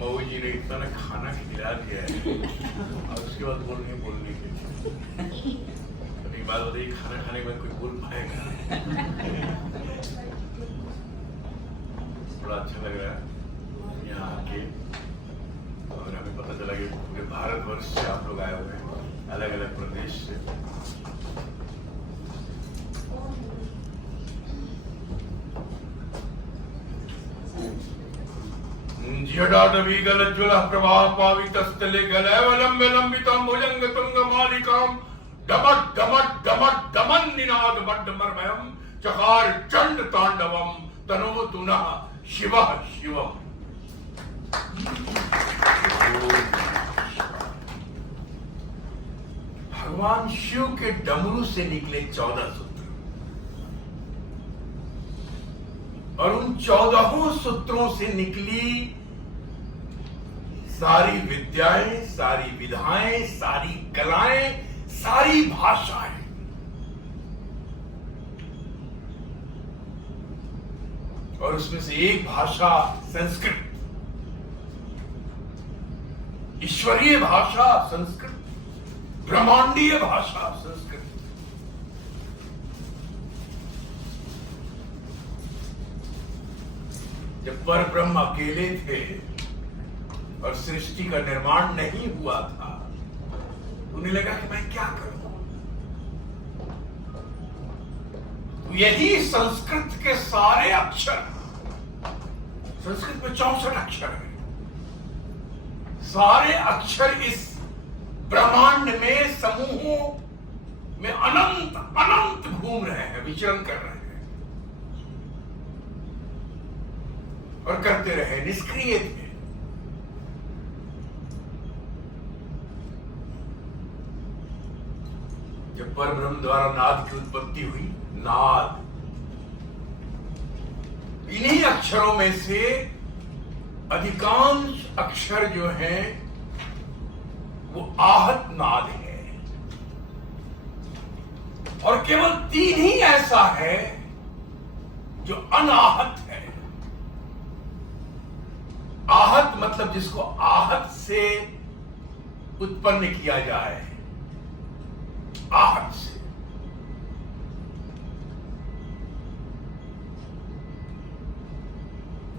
मऊ जी ने इतना ना खाना खिला दिया है और उसके बाद बोलने के तो एक बात बताइए, खाना खाने के बाद कोई बोल पाएगा? बड़ा अच्छा लग रहा है यहाँ आके, और हमें पता चला कि पूरे भारतवर्ष से आप लोग आए हुए हैं, अलग अलग प्रदेश से। जडाटवीगलज्ज्वलः प्रवाह पावितस्थले गलैवलम्ब्य लम्बितं भुजंग तुंग मालिकां डमट डमट डमट डमन निनाद मड्डमर्मयं चकार चंड तांडवं तनोतु नः शिवः शिवम्। भगवान शिव के डमरू से निकले 14 सूत्र, और उन 14 सूत्रों से निकली सारी विद्याएं, सारी विधाएं, सारी कलाएं, सारी भाषाएं। और उसमें से एक भाषा संस्कृत, ईश्वरीय भाषा संस्कृत, ब्रह्मांडीय भाषा संस्कृत। जब पर ब्रह्म अकेले थे और सृष्टि का निर्माण नहीं हुआ था, उन्हें लगा कि मैं क्या करूं। तो यही संस्कृत के सारे अक्षर, संस्कृत में 64 अक्षर हैं, सारे अक्षर इस ब्रह्मांड में समूहों में अनंत अनंत घूम रहे हैं, विचरण कर रहे हैं और करते रहे, निष्क्रिय थे। जब परब्रह्म द्वारा नाद की उत्पत्ति हुई, नाद इन्हीं अक्षरों में से अधिकांश अक्षर जो हैं वो आहत नाद है, और केवल 3 ही ऐसा है जो अनाहत है। आहत मतलब जिसको आहत से उत्पन्न किया जाए, आहत से।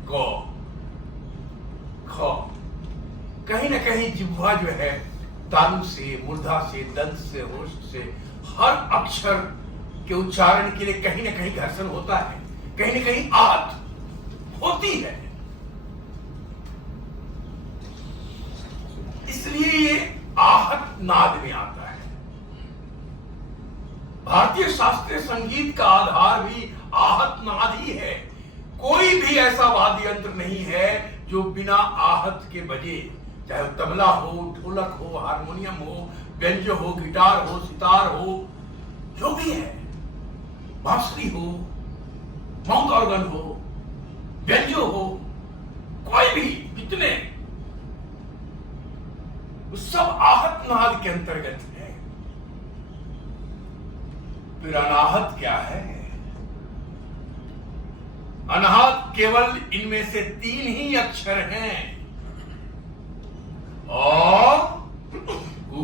गौ, ख, कहीं ना कहीं जिह्वा जो है तालु से, मूर्धा से, दंत से, होश से, हर अक्षर के उच्चारण के लिए कहीं ना कहीं घर्षण होता है, कहीं ना कहीं आहत होती है। इसलिए ये आहत नाद में आता है। भारतीय शास्त्रीय संगीत का आधार भी आहत नाद ही है। कोई भी ऐसा वाद्य यंत्र नहीं है जो बिना आहत के बजे, चाहे तबला हो, ढोलक हो, हारमोनियम हो, व्यंजो हो, गिटार हो, सितार हो, जो भी है, बांसुरी हो, माउथ ऑर्गन हो, व्यंजो हो, कोई भी, कितने, सब आहत नाद के अंतर्गत है। फिर अनाहत क्या है? अनाहत केवल इनमें से 3 ही अक्षर हैं, अ, उ,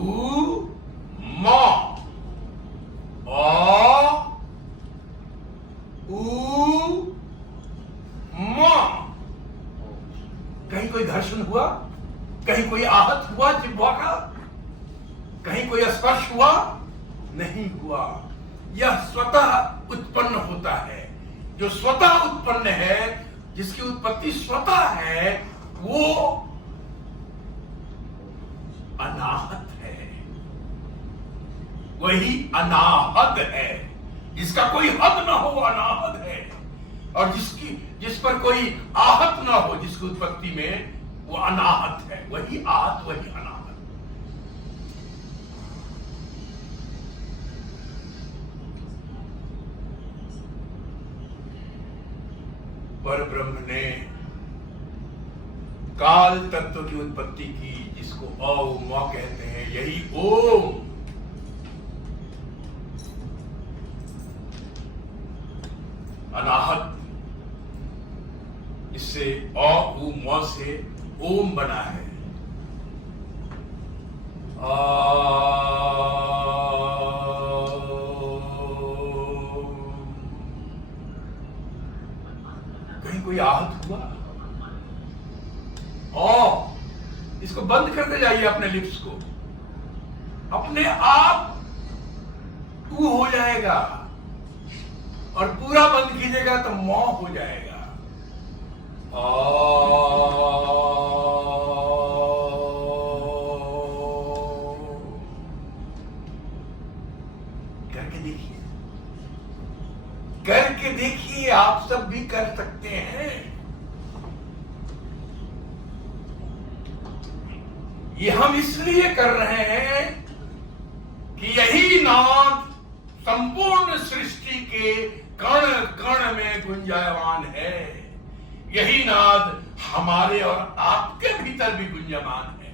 म। अ, उ, म। कहीं कोई घर्षण हुआ, कहीं कोई आहत हुआ जिह्वा का, कहीं कोई स्पर्श हुआ नहीं हुआ। यह स्वतः उत्पन्न होता है। जो स्वतः उत्पन्न है, जिसकी उत्पत्ति स्वतः है, वो अनाहत है, वही अनाहत है। जिसका कोई हद ना हो अनाहत है, और जिस पर कोई आहत ना हो, जिसकी उत्पत्ति में, वो अनाहत है। वही आहत, वही अनाहत। पर ब्रह्म ने काल तत्व की उत्पत्ति की, जिसको अ म कहते हैं, यही ओम। अनाहत, इससे अ उ म से ओम बना है। कहीं कोई आहत हुआ? इसको बंद करते जाइए अपने लिप्स को, अपने आप तू हो जाएगा। और पूरा बंद कीजिएगा तो मौ हो जाएगा। करके देखिए, करके देखिए, आप सब भी कर सकते हैं। ये हम इसलिए कर रहे हैं कि यही नाद संपूर्ण सृष्टि के कण कण में गुंजायमान है। यही नाद हमारे और आपके भीतर भी गुंजायमान है।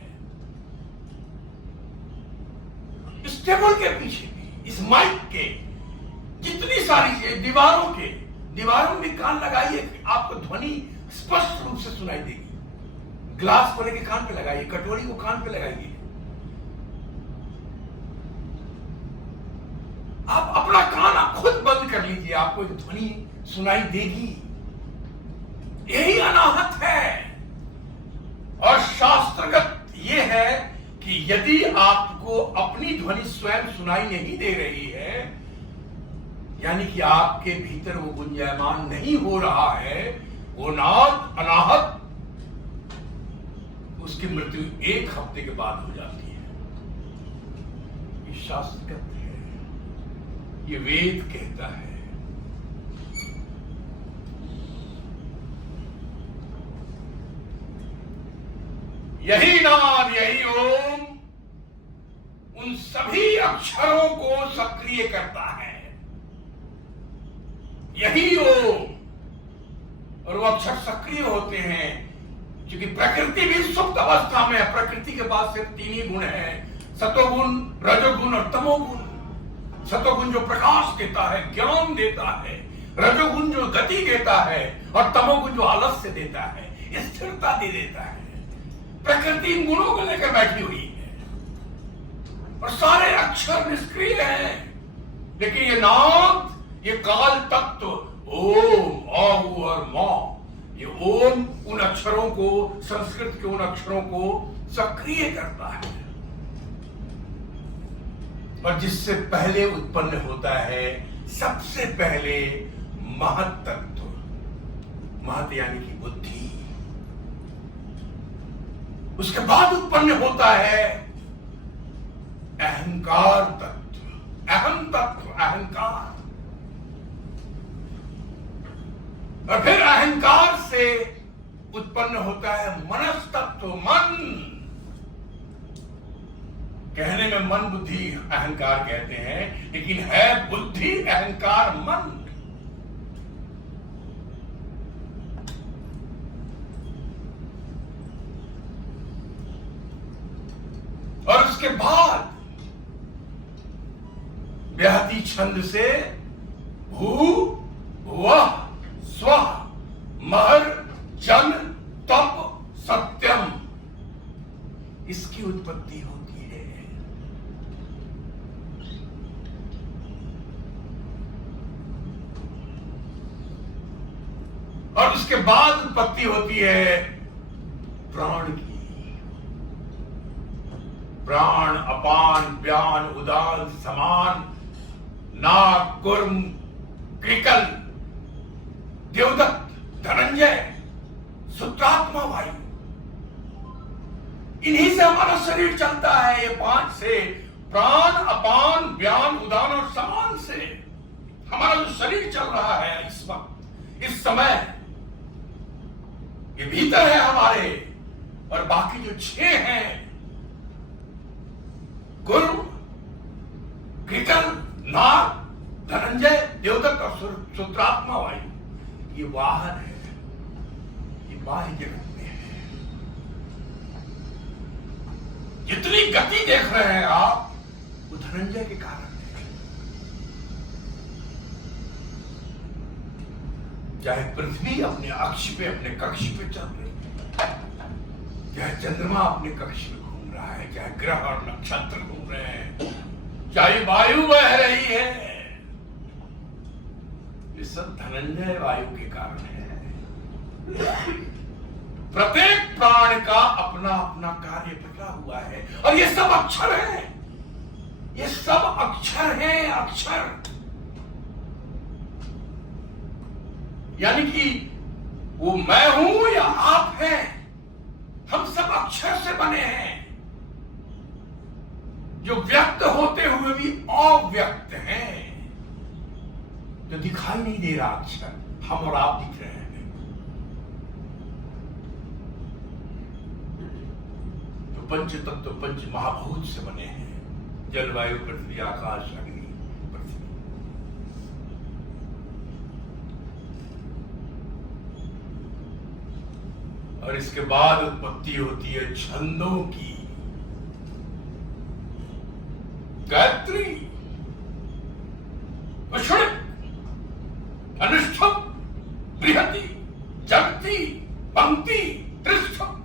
इस टेबल के पीछे भी, इस माइक के, जितनी सारी चीजें, दीवारों में कान लगाइए, आपको ध्वनि स्पष्ट रूप से सुनाई देगी। ग्लास को लेके कान पे लगाइए, कटोरी को कान पे लगाइए। आप अपना कान खुद बंद कर लीजिए, आपको एक ध्वनि सुनाई देगी। यही अनाहत है। और शास्त्रगत यह है कि यदि आपको अपनी ध्वनि स्वयं सुनाई नहीं दे रही है, यानी कि आपके भीतर वो गुंजायमान नहीं हो रहा है, वो नाद अनाहत, उसकी मृत्यु 1 हफ्ते के बाद हो जाती है। ये शास्त्रगत है, ये वेद कहता है। यही नाद, यही ओम उन सभी अक्षरों को सक्रिय करता है। यही ओम, और वो अक्षर सक्रिय होते हैं क्योंकि प्रकृति भी सुप्त अवस्था में है। प्रकृति के पास सिर्फ 3 ही गुण है, सतोगुण, रजोगुण और तमोगुण। सतोगुण जो प्रकाश देता है, ज्ञान देता है, रजोगुण जो गति देता है, और तमोगुण जो आलस्य देता है, स्थिरता दे देता है। प्रकृति इन गुणों को लेकर बैठी हुई है और सारे अक्षर निष्क्रिय हैं। लेकिन ये नाद, ये काल तत्व ओम, आहु और मौ, ये ओम उन अक्षरों को, संस्कृत के उन अक्षरों को सक्रिय करता है। और जिससे पहले उत्पन्न होता है सबसे पहले महत तत्व, महत यानी कि बुद्धि। उसके बाद उत्पन्न होता है अहंकार तत्व, अहम तत्व, अहंकार। और फिर अहंकार से उत्पन्न होता है मनस तत्व, मन। कहने में मन, बुद्धि, अहंकार कहते हैं, लेकिन है बुद्धि, अहंकार, मन। और उसके बाद व्याहति छंद से भू, भुवः, स्वः, महर, जन, तप, सत्यम, इसकी उत्पत्ति होती है। और उसके बाद उत्पत्ति होती है प्राण की। प्राण, अपान, व्यान, उदान, समान, नाक, कुर्म, कृकल, देवदत्त, धनंजय, सूत्रात्मा वायु, इन्हीं से हमारा शरीर चलता है। ये 5 से, प्राण, अपान, व्यान, उदान और समान से हमारा जो शरीर चल रहा है इस वक्त, इस समय, ये भीतर है हमारे। और बाकी जो 6 हैं, गुरु, कृकल, नाग, धनंजय, देवदत्त और सूत्रात्मा वायु, ये बाहर है, ये बाह्य जगत में है। जितनी गति देख रहे हैं आप, वो धनंजय के कारण है। चाहे पृथ्वी अपने अक्ष पे, अपने कक्ष पे चल रही है, चाहे चंद्रमा अपने कक्ष में घूम रहा है, चाहे ग्रह और नक्षत्र घूम रहे हैं, चाहे वायु बह रही है, ये सब धनंजय वायु के कारण है। प्रत्येक प्राण का अपना अपना कार्य बटा हुआ है और ये सब अक्षर है, ये सब अक्षर है, अक्षर। यानी कि वो मैं हूं या आप हैं, हम सब अक्षर से बने हैं, जो व्यक्त होते हुए भी अव्यक्त हैं, जो दिखाई नहीं दे रहा अक्षर, हम और आप दिख रहे हैं। जो पंच तत्व पंच महाभूत से बने हैं, जलवायु पृथ्वी आकाश अग्नि पृथ्वी। और इसके बाद उत्पत्ति होती है छंदों की। गायत्री, अश्विन, अनुष्ठुप, बृहति, जगति, पंक्ति, त्रिष्ठुप,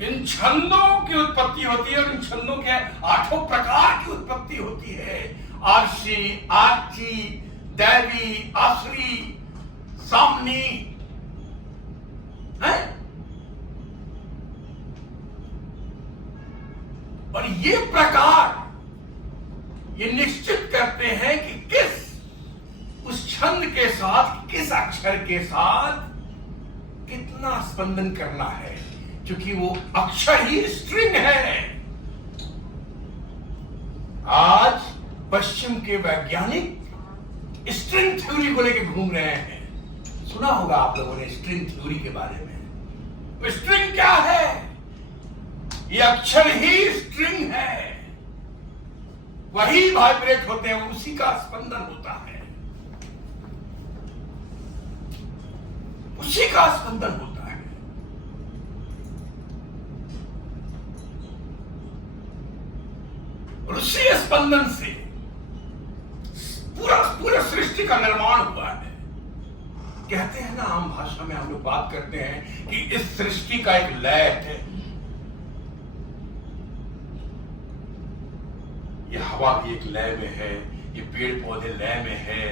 इन छंदों की उत्पत्ति होती है और इन छंदों के 8 प्रकार की उत्पत्ति होती है। आर्षी, आर्ची, दैवी, आसुरी, सामनी है? और ये प्रकार ये निश्चित करते हैं कि किस उस छंद के साथ, किस अक्षर के साथ कितना स्पंदन करना है, क्योंकि वो अक्षर ही स्ट्रिंग है। आज पश्चिम के वैज्ञानिक स्ट्रिंग थ्योरी को लेकर घूम रहे हैं। सुना होगा आप लोगों ने स्ट्रिंग थ्योरी के बारे में। तो स्ट्रिंग क्या है? ये अक्षर ही स्ट्रिंग है, वही वाइब्रेट होते हैं, उसी का स्पंदन होता है, उसी का स्पंदन होता है। और उसी स्पंदन से पूरा सृष्टि का निर्माण हुआ है। कहते हैं ना, आम भाषा में हम लोग बात करते हैं कि इस सृष्टि का एक लय है। ये हवा भी एक लय में है, ये पेड़ पौधे लय में है,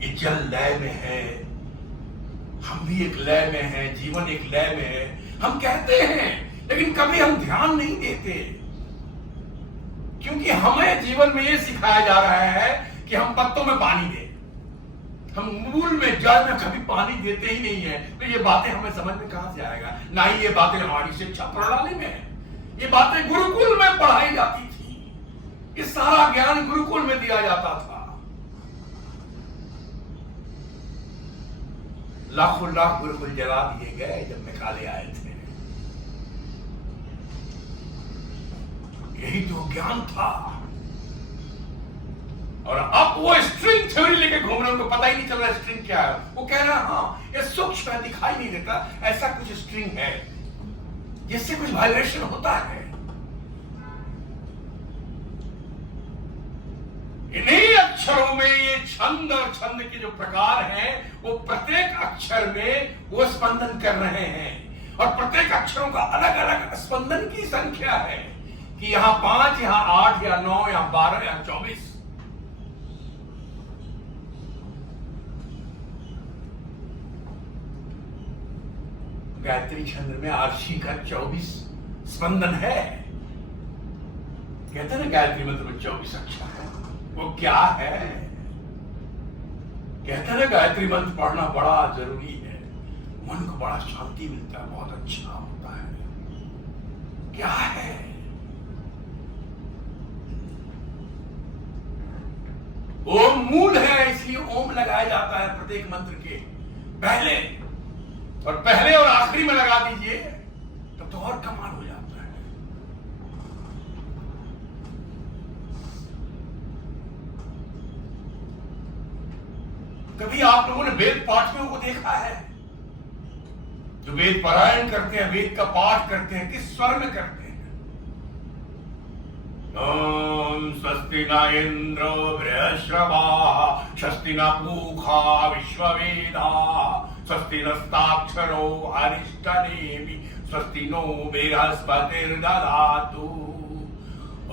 ये जल लय में है, हम भी एक लय में हैं, जीवन एक लय में है। हम कहते हैं लेकिन कभी हम ध्यान नहीं देते, क्योंकि हमें जीवन में ये सिखाया जा रहा है कि हम पत्तों में पानी दें, हम मूल में जड़ में कभी पानी देते ही नहीं है। तो ये बातें हमें समझ में कहां से आएगा? ना ही ये बातें हमारी शिक्षा प्रणाली में है, ये बातें गुरुकुल में पढ़ाई जाती थी, ये सारा ज्ञान गुरुकुल में दिया जाता था। लाखों लाख गुरुकुल जला दिए गए जब निकाले आए थे। यही तो ज्ञान था। और अब वो स्ट्रिंग थ्योरी लेके घूम रहे, उनको पता ही नहीं चल रहा स्ट्रिंग क्या है। वो कह रहा है हाँ ये सूक्ष्म है, दिखाई नहीं देता, ऐसा कुछ स्ट्रिंग है जिससे कुछ वाइब्रेशन होता है। इन्हीं अक्षरों में ये छंद और छंद के जो प्रकार हैं, वो प्रत्येक अक्षर में वो स्पंदन कर रहे हैं। और प्रत्येक अक्षरों का अलग अलग स्पंदन की संख्या है कि यहां 5, यहां 8, या 9, या 12, या 24। गायत्री छंद में आर्षी का 24 स्पंदन है। कहते हैं ना गायत्री मंत्र में 24 अक्षर है। वो क्या है? कहते हैं ना गायत्री मंत्र पढ़ना बड़ा जरूरी है, मन को बड़ा शांति मिलता है, बहुत अच्छा होता है। क्या है? ओम मूल है, इसलिए ओम लगाया जाता है प्रत्येक मंत्र के पहले, और पहले और आखिरी में लगा दीजिए तब तो और कमाल हो जाता है। कभी आप लोगों ने वेद पाठियों को देखा है जो वेद पारायण करते हैं, वेद का पाठ करते हैं, किस स्वर में करते हैं? ओम स्वस्ति न इंद्रो बृहस्पतिः स्वस्ति न पूषा विश्ववेदाः स्वस्ति नस्ताक्षरो अरिष्टनेमि स्वस्ति नो बृहस्पतिर्दधातु।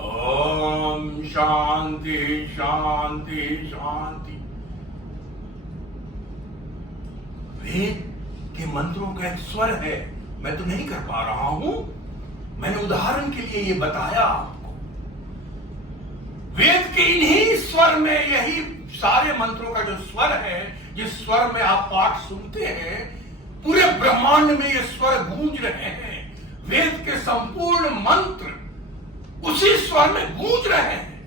ओम शांति शांति शांति। वेद के मंत्रों का एक स्वर है, मैं तो नहीं कर पा रहा हूं, मैंने उदाहरण के लिए ये बताया आपको। वेद के इन्हीं स्वर में, यही सारे मंत्रों का जो स्वर है, जिस स्वर में आप पाठ सुनते हैं, पूरे ब्रह्मांड में ये स्वर गूंज रहे हैं। वेद के संपूर्ण मंत्र उसी स्वर में गूंज रहे हैं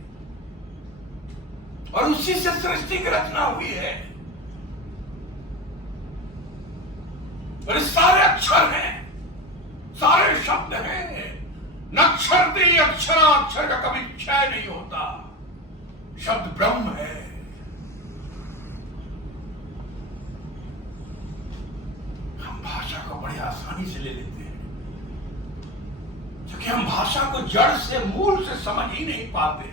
और उसी से सृष्टि की रचना हुई है। और सारे अक्षर हैं, सारे शब्द हैं। नक्षरते अक्षरा, अक्षर का कभी क्षय नहीं होता। शब्द ब्रह्म है। हम भाषा को बड़ी आसानी से ले लेते हैं, क्योंकि हम भाषा को जड़ से, मूल से समझ ही नहीं पाते।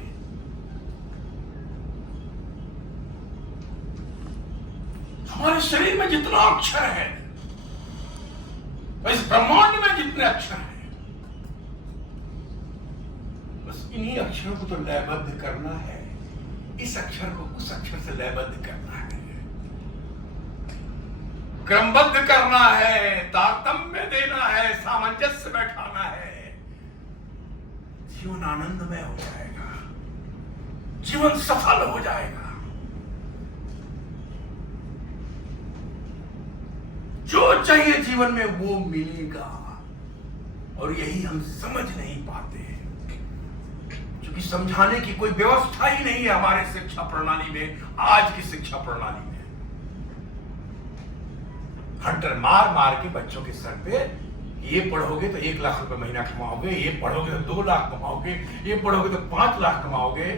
हमारे शरीर में जितना अक्षर है, इस ब्रह्मांड में जितने अक्षर हैं, बस इन्हीं अक्षरों को तो लयबद्ध करना है। इस अक्षर को उस अक्षर से लयबद्ध करना है, क्रमबद्ध करना है, तारतम्य देना है, सामंजस्य बैठाना है। जीवन आनंदमय हो जाएगा, जीवन सफल हो जाएगा। जो चाहिए जीवन में वो मिलेगा। और यही हम समझ नहीं पाते हैं, क्योंकि समझाने की कोई व्यवस्था ही नहीं है हमारे शिक्षा प्रणाली में। आज की शिक्षा प्रणाली में हंटर मार मार के बच्चों के सर पे, ये पढ़ोगे तो 1 लाख रुपए महीना कमाओगे, ये पढ़ोगे तो 2 लाख कमाओगे, ये पढ़ोगे तो 5 लाख कमाओगे,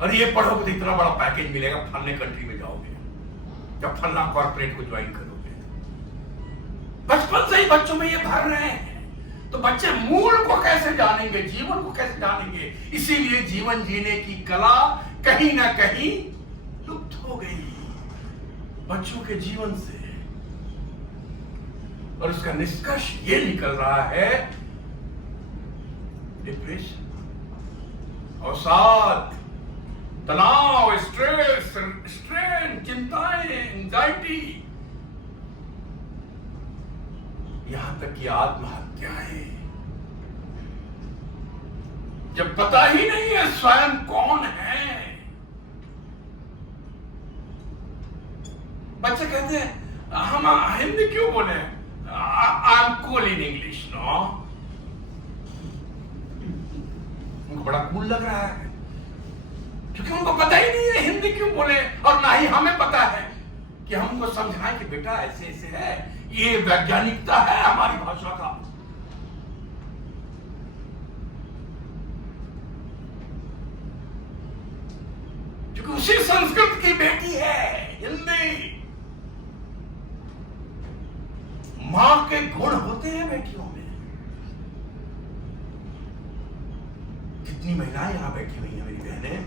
और ये पढ़ोगे तो इतना बड़ा पैकेज मिलेगा, फलने कंट्री में जाओगे, जब फलना कॉर्पोरेट को ज्वाइन करोगे। बचपन से ही बच्चों में ये भर रहे हैं। तो बच्चे मूल को कैसे जानेंगे, जीवन को कैसे जानेंगे? इसीलिए जीवन जीने की कला कहीं ना कहीं लुप्त हो गई बच्चों के जीवन से। और उसका निष्कर्ष ये निकल रहा है, डिप्रेशन, अवसाद, तनाव, स्ट्रेस, स्ट्रेन, चिंताएं, एंजाइटी, यहां तक कि आत्महत्याएं। जब पता ही नहीं है स्वयं कौन है। बच्चे कहते हैं हम हिंदी क्यों बोले, I am cool in English, no. उनको बड़ा कूल लग रहा है, क्योंकि उनको पता ही नहीं है हिंदी क्यों बोले, और ना ही हमें पता है कि हमको समझाएं कि बेटा ऐसे ऐसे है। ये वैज्ञानिकता है हमारी भाषा का। क्योंकि उसी संस्कृत की बेटी है हिंदी। मां के गुण होते हैं बेटियों में। कितनी महिलाएं यहां बैठी हुई हैं मेरी बहनें,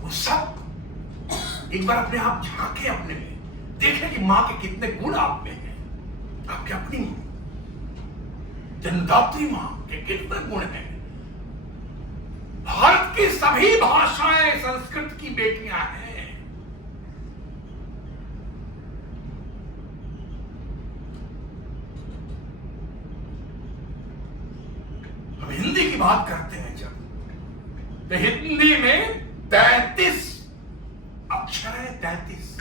वो सब एक बार अपने आप झांके, अपने में देखें कि मां के कितने गुण आप में हैं। आपके अपनी जन्मदात्री मां के कितने गुण हैं। भारत की सभी भाषाएं संस्कृत की बेटियां हैं। हम हिंदी की बात करते हैं जब, तो हिंदी में 33 अक्षर है, 33।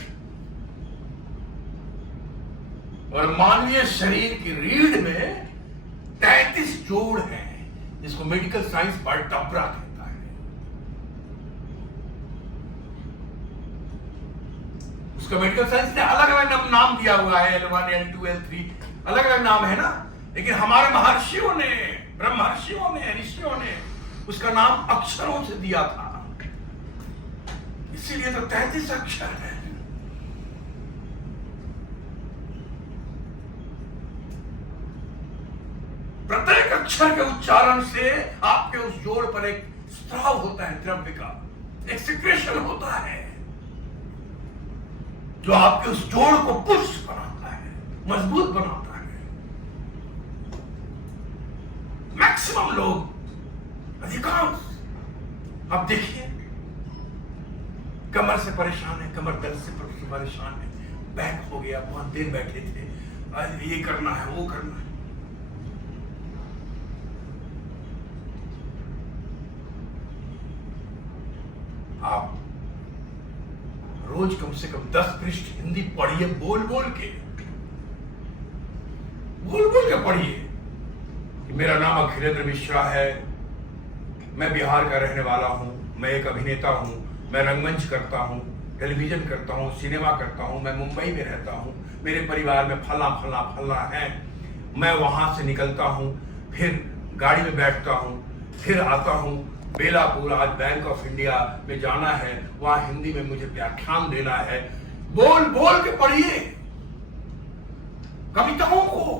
और मानवीय शरीर की रीढ़ में 33 जोड़ हैं, जिसको मेडिकल साइंस वर्टेब्रा कहता है। उसका मेडिकल साइंस ने अलग अलग नाम दिया हुआ है, L1, L2, L3, अलग अलग नाम है ना। लेकिन हमारे महर्षियों ने, ब्रह्मर्षियों ने, ऋषियों ने उसका नाम अक्षरों से दिया था। इसीलिए तो 33 अक्षर है। प्रत्येक अक्षर के उच्चारण से आपके उस जोड़ पर एक स्त्राव होता है, द्रव्य का एक सिक्रेशन होता है। जो आपके उस जोड़ को पुष्ट बनाता है, मजबूत बनाता है। मैक्सिमम लोग, अधिकांश, आप देखिए, कमर से परेशान है, कमर दर्द से परेशान है, बैक हो गया, बहुत देर बैठे थे, ये करना है, वो करना है। आप रोज कम से कम 10 पृष्ठ हिंदी पढ़िए, बोल बोल के पढ़िए कि मेरा नाम अखिलेंद्र मिश्रा है, मैं बिहार का रहने वाला हूं, मैं एक अभिनेता हूं, मैं रंगमंच करता हूं, टेलीविजन करता हूं, सिनेमा करता हूं, मैं मुंबई में रहता हूं, मेरे परिवार में फला फला फला है, मैं वहां से निकलता हूं, फिर गाड़ी में बैठता हूं, फिर आता हूं बेलापुर, आज बैंक ऑफ इंडिया में जाना है, वहां हिंदी में मुझे व्याख्यान देना है। बोल बोल के पढ़िए, कविताओं को,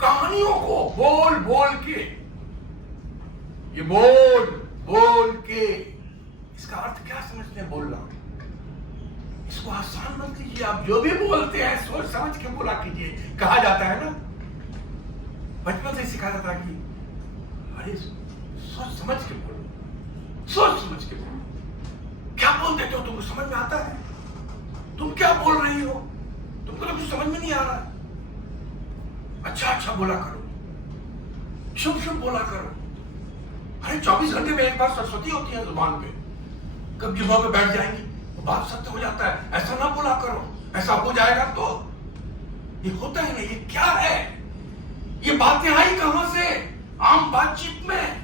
कहानियों को बोल बोल के, ये बोल बोल के, इसका अर्थ क्या समझते हैं बोलना? इसको आसान मत लीजिए, आप जो भी बोलते हैं सोच समझ के बोला कीजिए। कहा जाता है ना, बचपन से सिखाया जाता है कि अरे सोच समझ के बोलो, सोच समझ के बोलो। क्या बोल देते हो, तुमको समझ में आता है? तुम क्या बोल रही हो? तुमको तो कुछ समझ में नहीं आ रहा है। अच्छा अच्छा बोला करो, शुभ शुभ बोला करो। अरे 24 घंटे में एक बार सरस्वती होती है जुबान पे, कब जुबान पे बैठ जाएंगी वो बात सत्य हो जाता है। ऐसा ना बोला करो, ऐसा हो जाएगा तो ये होता ही नहीं। ये क्या है? ये बातें आई कहां से आम बातचीत में?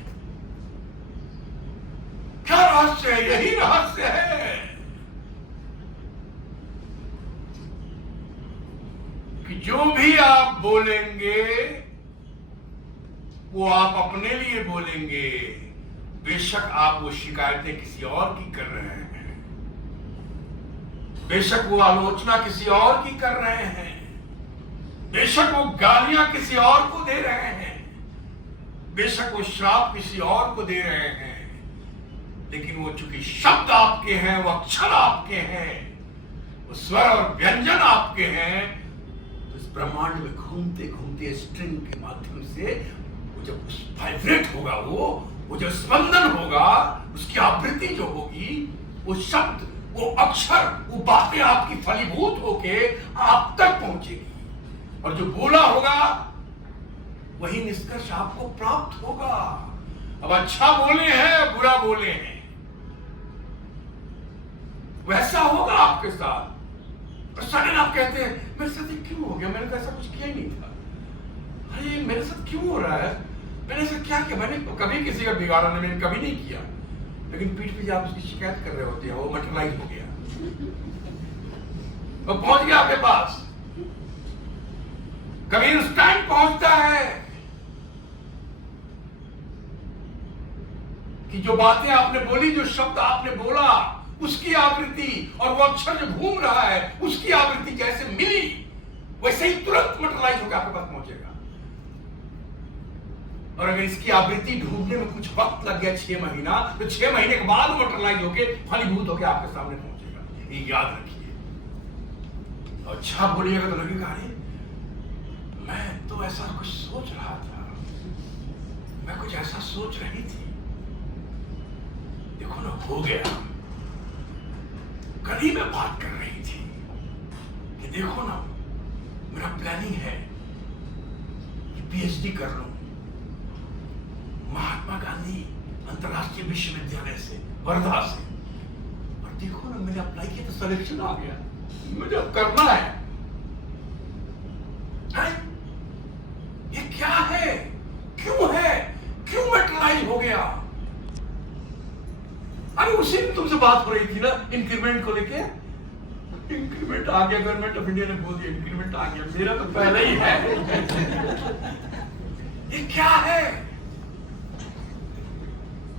क्या रहस्य है? यही रहस्य है कि जो भी आप बोलेंगे वो आप अपने लिए बोलेंगे। बेशक आप वो शिकायतें किसी और की कर रहे हैं, बेशक वो आलोचना किसी और की कर रहे हैं, बेशक वो गालियां किसी और को दे रहे हैं, बेशक वो श्राप किसी और को दे रहे हैं, लेकिन वो चूंकि शब्द आपके हैं, वो अक्षर आपके हैं, वो स्वर और व्यंजन आपके हैं, तो इस ब्रह्मांड में घूमते घूमते स्ट्रिंग के माध्यम से वो जब वाइब्रेट होगा, वो जो स्पंदन होगा, उसकी आवृत्ति जो होगी, वो शब्द, वो अक्षर, वो बातें आपकी फलीभूत होके आप तक पहुंचेगी, और जो बोला होगा वही निष्कर्ष आपको प्राप्त होगा। अब अच्छा बोले हैं, बुरा बोले हैं, वैसा होगा आपके साथ। सडन आप कहते हैं मेरे साथ ये क्यों हो गया, मैंने तो ऐसा कुछ किया ही नहीं था, अरे मेरे साथ क्यों हो रहा है, मैंने ऐसा क्या किया? मैंने कभी किसी का बिगाड़ा नहीं, मैंने कभी नहीं किया, लेकिन पीठ पीछे आप उसकी शिकायत कर रहे होते हैं, वो मटेरियलाइज हो गया, वो पहुंच गया आपके पास। कभी इंस्टेंट पहुंचता है कि जो बातें आपने बोली, जो शब्द आपने बोला, उसकी आवृत्ति और वो अक्षर जो घूम रहा है उसकी आवृत्ति जैसे मिली, वैसे ही तुरंत मटेरियलाइज होकर आपके पास पहुंचेगा। और अगर इसकी आवृत्ति ढूंढने में कुछ वक्त लग गया 6 महीना, तो 6 महीने के बाद मटेरियलाइज होकर फलीभूत होकर आपके सामने पहुंचेगा। ये याद रखिए। अच्छा बोलिएगा तो लगेगा अरे मैं तो ऐसा कुछ सोच रहा था, मैं कुछ ऐसा सोच रही थी, देखो ना हो गया। कल ही मैं बात कर रही थी कि देखो ना मेरा प्लानिंग है कि पीएचडी कर लूं महात्मा गांधी अंतरराष्ट्रीय विश्वविद्यालय से, वर्धा से, और देखो ना मैंने अप्लाई किया तो सिलेक्शन आ गया, मुझे अब करना है। ये क्या है, क्यों है, क्यों मेटलाइज हो गया? अरे उसी दिन तुमसे बात हो रही थी ना इंक्रीमेंट को लेके, इंक्रीमेंट आ गया, गवर्नमेंट ऑफ इंडिया ने बोल दिया इंक्रीमेंट आ गया, मेरा तो पहले ही है। ये क्या है?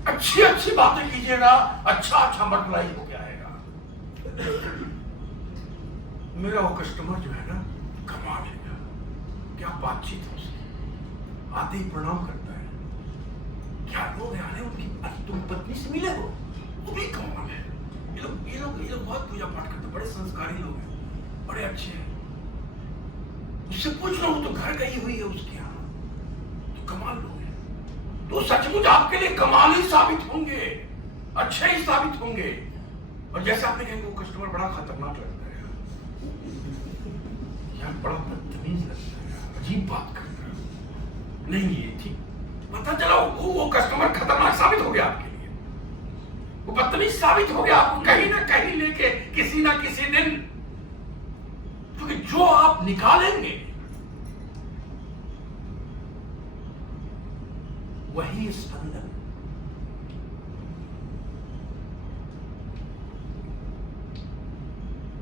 अच्छी अच्छी बातें कीजिएगा, अच्छा अच्छा मटेरियलाइज हो गया आएगा। मेरा वो कस्टमर जो है ना, कमाल है, क्या बातचीत है उसकी, आते ही प्रणाम करता है, क्या लोग हैं उनकी, तुम पत्नी से मिले हो, वो भी कमाल है। ये लोग बहुत पूजा पाठ करते, बड़े संस्कारी लोग हैं। बड़े अच्छे हैं, उससे पूछ लो, तो घर गई हुई है उसके यहाँ, तो कमाल लोग हैं, तो सचमुच आपके लिए कमाल ही साबित होंगे, अच्छे ही साबित होंगे। और जैसे आपने कहा वो कस्टमर बड़ा खतरनाक लगता है यार, बड़ा बदतमीज लगता है, अजीब बात करता है, नहीं ये ठीक, पता चला वो कस्टमर खतरनाक साबित हो गया आपके लिए, वो बदतमीज साबित हो गया, आपको कहीं ना कहीं लेके किसी ना किसी दिन, क्योंकि जो आप निकालेंगे वही स्पंदन।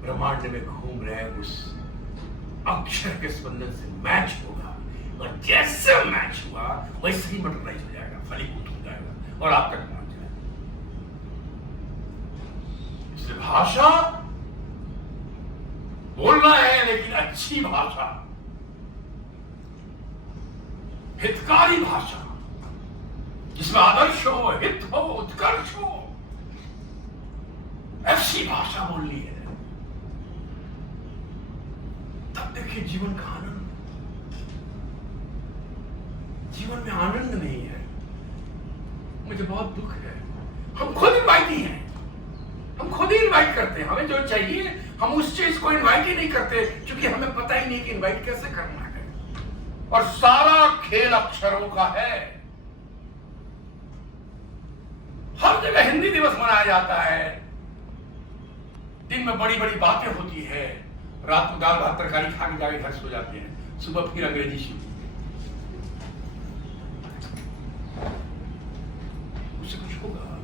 ब्रह्मांड में घूम रहे उस अक्षर के स्पंदन से मैच होगा, और जैसे मैच हुआ वैसे ही मटेरियलाइज हो जाएगा, फलीभूत हो जाएगा और आप तक पहुंच जाएगा। इसलिए भाषा बोलना है, लेकिन अच्छी भाषा, हितकारी भाषा, जिसमें आदर्श हो, हित हो, उत्कर्ष हो, ऐसी भाषा बोलनी है। तब देखिए जीवन का आनंद, जीवन में आनंद नहीं है। मुझे बहुत दुख है, हम खुद इनवाइटी हैं, हम खुद ही इनवाइट करते हैं, हमें जो चाहिए हम उस चीज को इनवाइट ही नहीं करते, क्योंकि हमें पता ही नहीं कि इनवाइट कैसे करना है। और सारा खेल अक्षरों का है। हर जगह हिंदी दिवस मनाया जाता है, दिन में बड़ी बड़ी बातें होती है, रात को दाल भात तरकारी खा के जाके घर सो जाते हैं, सुबह फिर अंग्रेजी शुरू, उससे कुछ होगा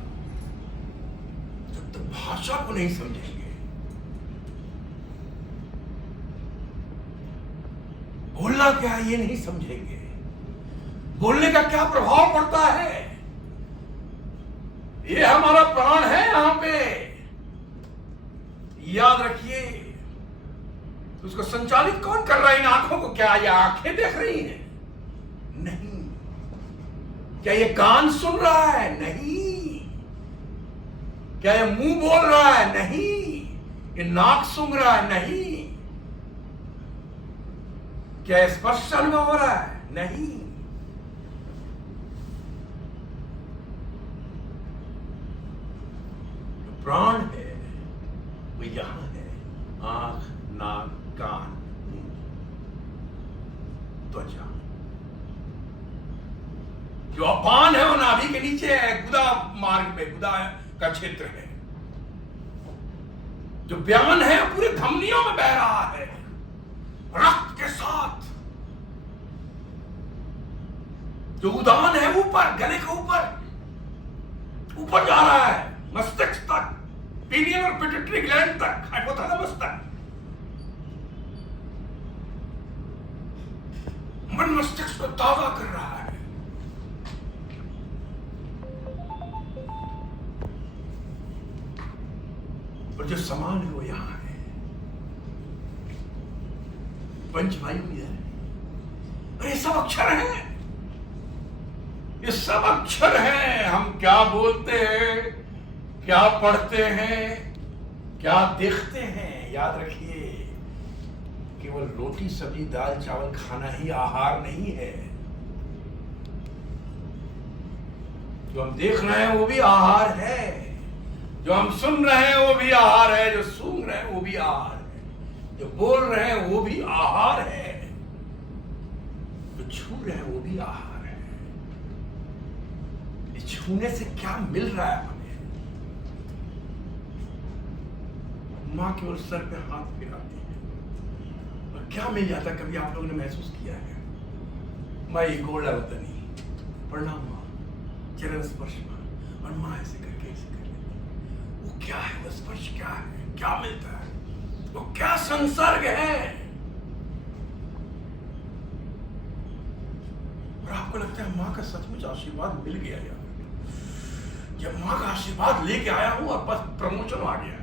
जब तक भाषा को नहीं समझेंगे। बोलना क्या है ये नहीं समझेंगे, बोलने का क्या प्रभाव पड़ता है, ये हमारा प्राण है यहां पे, याद रखिए। उसको संचालित कौन कर रहा है इन आंखों को? क्या ये आंखें देख रही हैं? नहीं। क्या ये कान सुन रहा है? नहीं। क्या ये मुंह बोल रहा है? नहीं। ये नाक सूंघ रहा है? नहीं। क्या ये स्पर्श अनुभव हो रहा है? नहीं। जो प्राण है वो यहां है, आंख, नाक, कान, मुंह, त्वचा। जो अपान है वो नाभि के नीचे है, गुदा मार्ग में, गुदा का क्षेत्र है। जो व्यान है पूरे धमनियों में बह रहा है रक्त के साथ। जो उदान है ऊपर, गले के ऊपर जा रहा है, मस्तिष्क तक, पीनियल और पिट्यूटरी ग्लैंड तक, हाइपोथैलेमस तक। मन मस्तिष्क को ताजा कर रहा है। और जो समान है वो यहां है, पंचवायु है। और ये सब अक्षर हैं, ये सब अक्षर हैं। हम क्या बोलते हैं, क्या पढ़ते हैं, क्या देखते हैं, याद रखिए, केवल रोटी सब्जी दाल चावल खाना ही आहार नहीं है। जो हम देख रहे हैं वो भी आहार है, जो हम सुन रहे हैं वो भी आहार है, जो सूंघ रहे हैं वो भी आहार है, जो बोल रहे हैं वो भी आहार है, जो छू रहे हैं वो भी आहार है। इस छूने से क्या मिल रहा है हमें? मां केवल सर पे हाथ फिराती है और क्या मिल जाता है? कभी आप लोगों ने महसूस किया है? माई गोला वतनी, प्रणाम मां, चरण स्पर्श मां, और मां ऐसे करके ऐसे कर लेती है। वो क्या है? वो स्पर्श क्या है? क्या मिलता है? वो क्या संसर्ग है? और आपको लगता है मां का सचमुच आशीर्वाद मिल गया यार, जब मां का आशीर्वाद लेके आया हूं और बस प्रमोशन आ गया।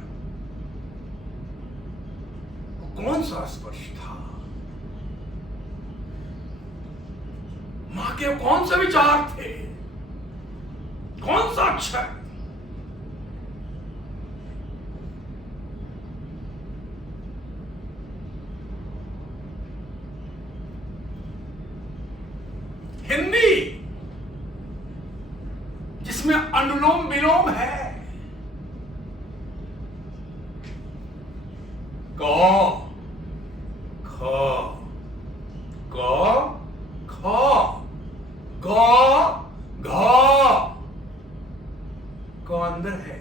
कौन सा स्पर्श था? मां के कौन से विचार थे? कौन सा अक्षर? हिंदी जिसमें अनुलोम विलोम है। क ख ग ख ग घ। क अंदर है,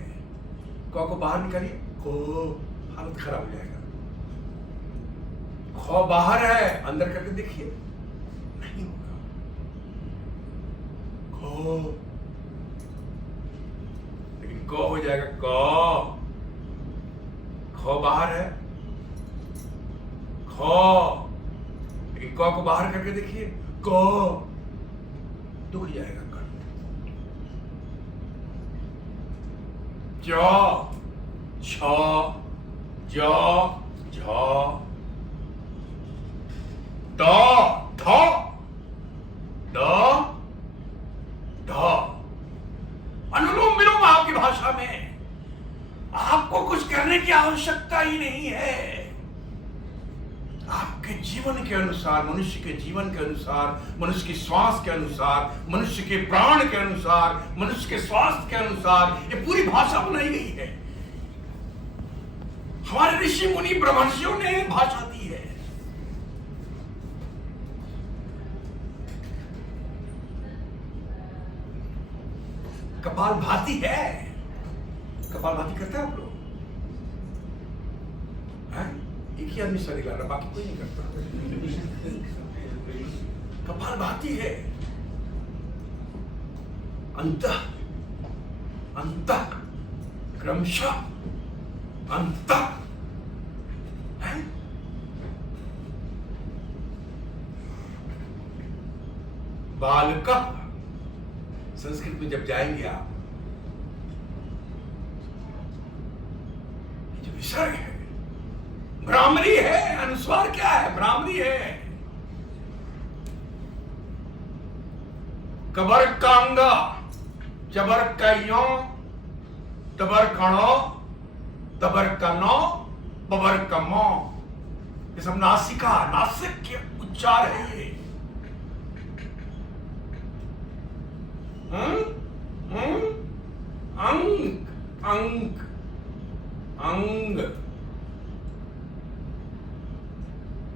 क को बाहर निकालिए, को हालत खराब हो जाएगा। ख बाहर है, अंदर करके देखिए, नहीं होगा। ख, लेकिन क हो जाएगा। क, ख बाहर है, ख, लेकिन क को बाहर करके देखिए, क, दुख जाएगा। ज, छ, ज, झ, द, ध, द, ध। अनुलोम विलोम आपकी भाषा में आपको कुछ करने की आवश्यकता ही नहीं है। आपके जीवन के अनुसार, मनुष्य के जीवन के अनुसार, मनुष्य की श्वास के अनुसार, मनुष्य के प्राण के अनुसार, मनुष्य के स्वास्थ्य के अनुसार ये पूरी भाषा बनाई गई है। हमारे ऋषि मुनि ब्रह्मर्षियों ने भाषा दी है। कपालभाति है। कपालभाति करते हैं आप लोग? एक ही आदमी सर हिला रहा, बाकी कोई नहीं करता। कपालभाति है। अंतः अंतः क्रमशः अंतः है। बालका संस्कृत में जब जाएंगे आप, जो विसर्ग है भ्रामरी है। अनुस्वार क्या है? भ्रामरी है। कबर कांगा, जबर कयो, तबर कणो, तबर कनो, बबर कमो। ये सब नासिका, नासिक के उच्चार है ये। अंक, अंक, अंग,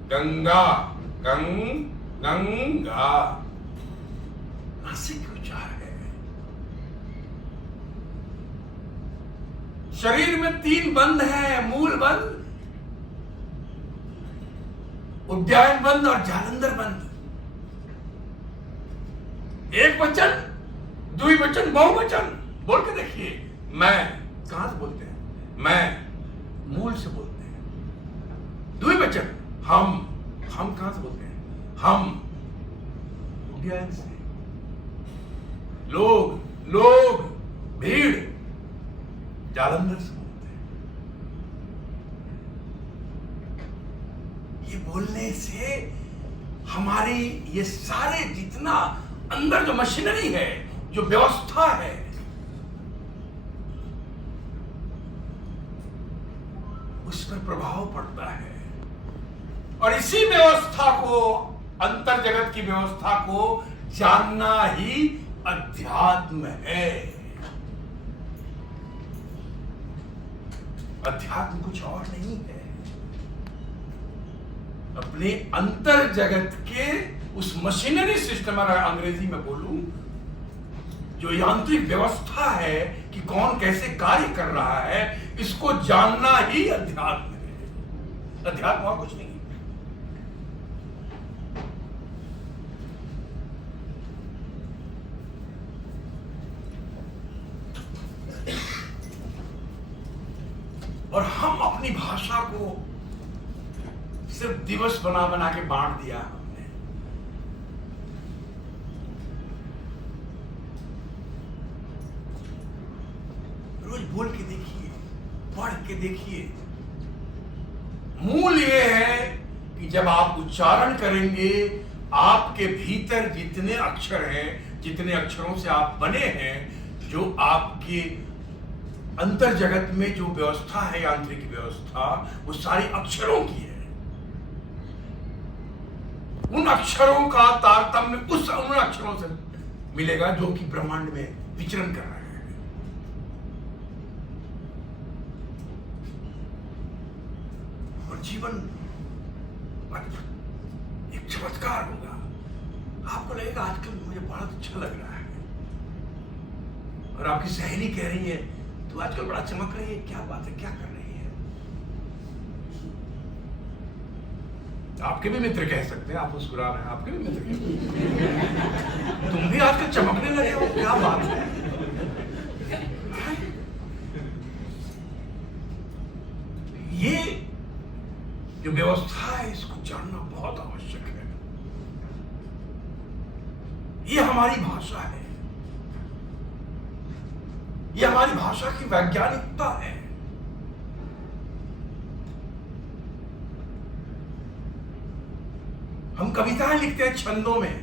गंगा, गंगा। नासिक उच्चार है। शरीर में 3 बंद हैं, मूल बंद, उद्यान बंद और जालंधर बंद। एक वचन, द्विवचन, बहुवचन। बोल के देखिए। मैं कहां से बोलते हैं? मैं मूल से बोलते हैं। द्विवचन हम कहां से बोलते हैं? हम उद्यान से। लोग, भीड़, जालंधर से बोलते हैं। ये बोलने से हमारी ये सारे जितना अंदर जो मशीनरी है, जो व्यवस्था है, उस पर प्रभाव पड़ता है। और इसी व्यवस्था को, अंतर जगत की व्यवस्था को जानना ही अध्यात्म है। अध्यात्म कुछ और नहीं है। अपने अंतर जगत के उस मशीनरी सिस्टम, अगर अंग्रेजी में बोलूं, जो यांत्रिक व्यवस्था है कि कौन कैसे कार्य कर रहा है, इसको जानना ही अध्यात्म है। अध्यात्म और कुछ नहीं। और हम अपनी भाषा को सिर्फ दिवस बना बना के बांट दिया हमने। रोज बोल के देखिए, पढ़ के देखिए। मूल ये है कि जब आप उच्चारण करेंगे, आपके भीतर जितने अक्षर हैं, जितने अक्षरों से आप बने हैं, जो आपके अंतर जगत में जो व्यवस्था है, यांत्रिक व्यवस्था, वो सारी अक्षरों की है। उन अक्षरों का तारतम्य उन अक्षरों से मिलेगा जो कि ब्रह्मांड में विचरण कर रहे हैं। और जीवन एक चमत्कार होगा। आपको लगेगा आजकल मुझे बहुत अच्छा लग रहा है, और आपकी सहेली कह रही है तू आजकल बड़ा चमक रही है, क्या बात है, क्या कर रही है। आपके भी मित्र कह सकते हैं, आप मुस्कुरा रहे हैं, आपके भी मित्र कह सकते, तुम भी आजकल चमकने लगे हो, क्या बात है। ये जो व्यवस्था है इसको जानना बहुत आवश्यक है। ये हमारी भाषा है, ये हमारी भाषा की वैज्ञानिकता है। हम कविताएं लिखते हैं छंदों में,